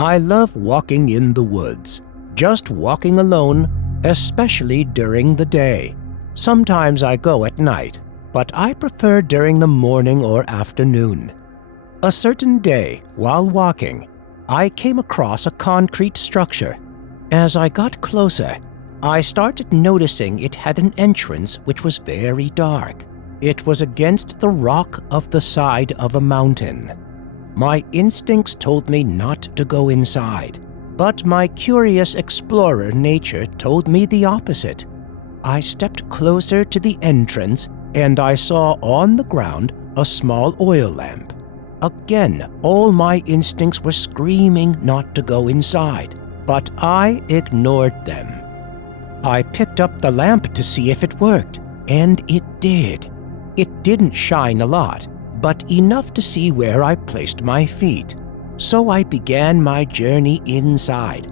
I love walking in the woods, just walking alone, especially during the day. Sometimes I go at night, but I prefer during the morning or afternoon. A certain day, while walking, I came across a concrete structure. As I got closer, I started noticing it had an entrance which was very dark. It was against the rock of the side of a mountain. My instincts told me not to go inside, but my curious explorer nature told me the opposite. I stepped closer to the entrance and I saw on the ground a small oil lamp. Again, all my instincts were screaming not to go inside, but I ignored them. I picked up the lamp to see if it worked, and it did. It didn't shine a lot, but enough to see where I placed my feet. So I began my journey inside.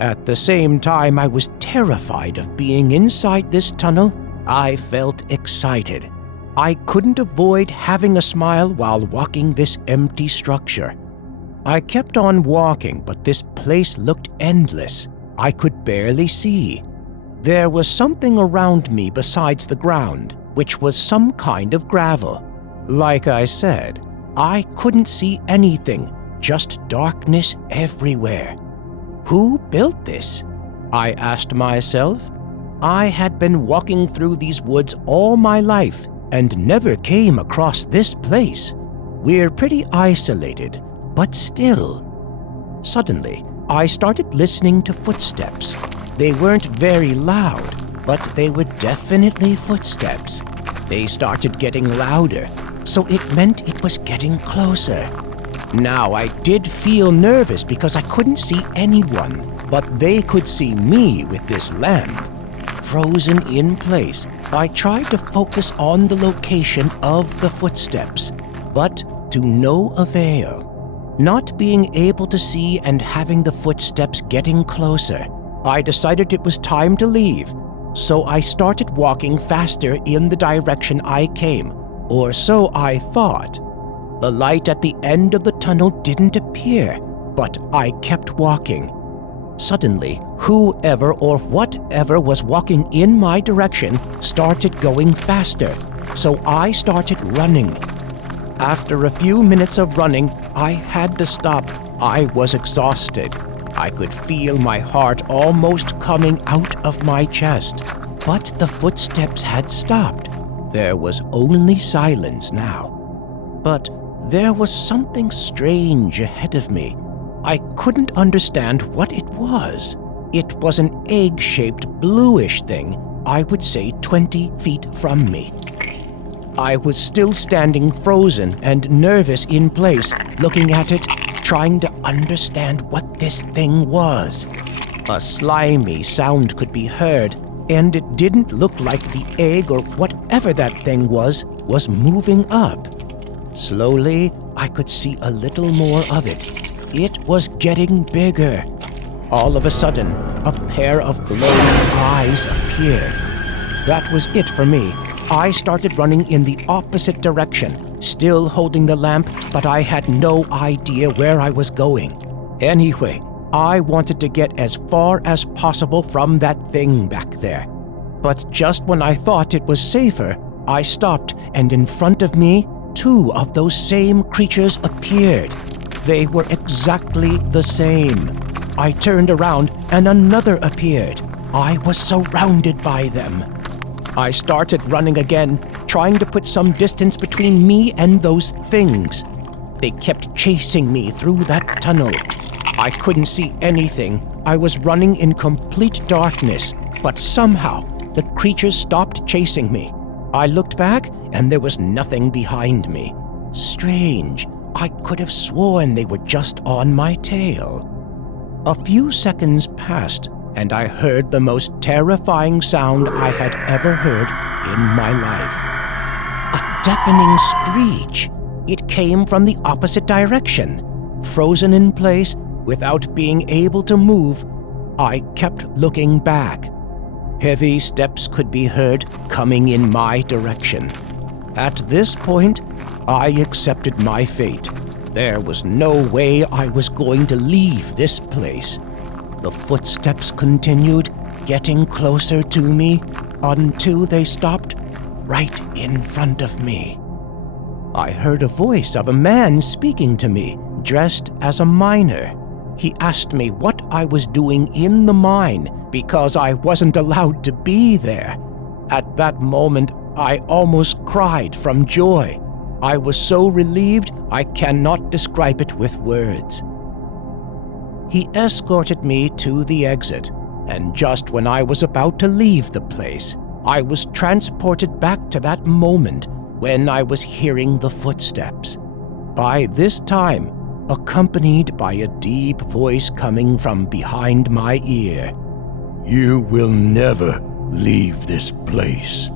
At the same time I was terrified of being inside this tunnel, I felt excited. I couldn't avoid having a smile while walking this empty structure. I kept on walking, but this place looked endless. I could barely see. There was something around me besides the ground, which was some kind of gravel. Like I said, I couldn't see anything, just darkness everywhere. Who built this? I asked myself. I had been walking through these woods all my life and never came across this place. We're pretty isolated, but still. Suddenly, I started listening to footsteps. They weren't very loud, but they were definitely footsteps. They started getting louder, so it meant it was getting closer. Now I did feel nervous because I couldn't see anyone, but they could see me with this lamp. Frozen in place, I tried to focus on the location of the footsteps, but to no avail. Not being able to see and having the footsteps getting closer, I decided it was time to leave, so I started walking faster in the direction I came, or so I thought. The light at the end of the tunnel didn't appear, but I kept walking. Suddenly, whoever or whatever was walking in my direction started going faster, so I started running. After a few minutes of running, I had to stop. I was exhausted. I could feel my heart almost coming out of my chest, but the footsteps had stopped. There was only silence now. But there was something strange ahead of me. I couldn't understand what it was. It was an egg-shaped bluish thing, I would say 20 feet from me. I was still standing frozen and nervous in place, looking at it, trying to understand what this thing was. A slimy sound could be heard, and it didn't look like the egg or whatever that thing was moving up. Slowly, I could see a little more of it. It was getting bigger. All of a sudden, a pair of glowing eyes appeared. That was it for me. I started running in the opposite direction, still holding the lamp, but I had no idea where I was going. Anyway, I wanted to get as far as possible from that thing back there. But just when I thought it was safer, I stopped, and in front of me, two of those same creatures appeared. They were exactly the same. I turned around and another appeared. I was surrounded by them. I started running again, trying to put some distance between me and those things. They kept chasing me through that tunnel. I couldn't see anything. I was running in complete darkness, but somehow the creatures stopped chasing me. I looked back and there was nothing behind me. Strange. I could have sworn they were just on my tail. A few seconds passed, and I heard the most terrifying sound I had ever heard in my life. A deafening screech. It came from the opposite direction. Frozen in place, without being able to move, I kept looking back. Heavy steps could be heard coming in my direction. At this point, I accepted my fate. There was no way I was going to leave this place. The footsteps continued, getting closer to me, until they stopped right in front of me. I heard a voice of a man speaking to me, dressed as a miner. He asked me what I was doing in the mine because I wasn't allowed to be there. At that moment, I almost cried from joy. I was so relieved I cannot describe it with words. He escorted me to the exit, and just when I was about to leave the place, I was transported back to that moment when I was hearing the footsteps. By this time, accompanied by a deep voice coming from behind my ear. You will never leave this place.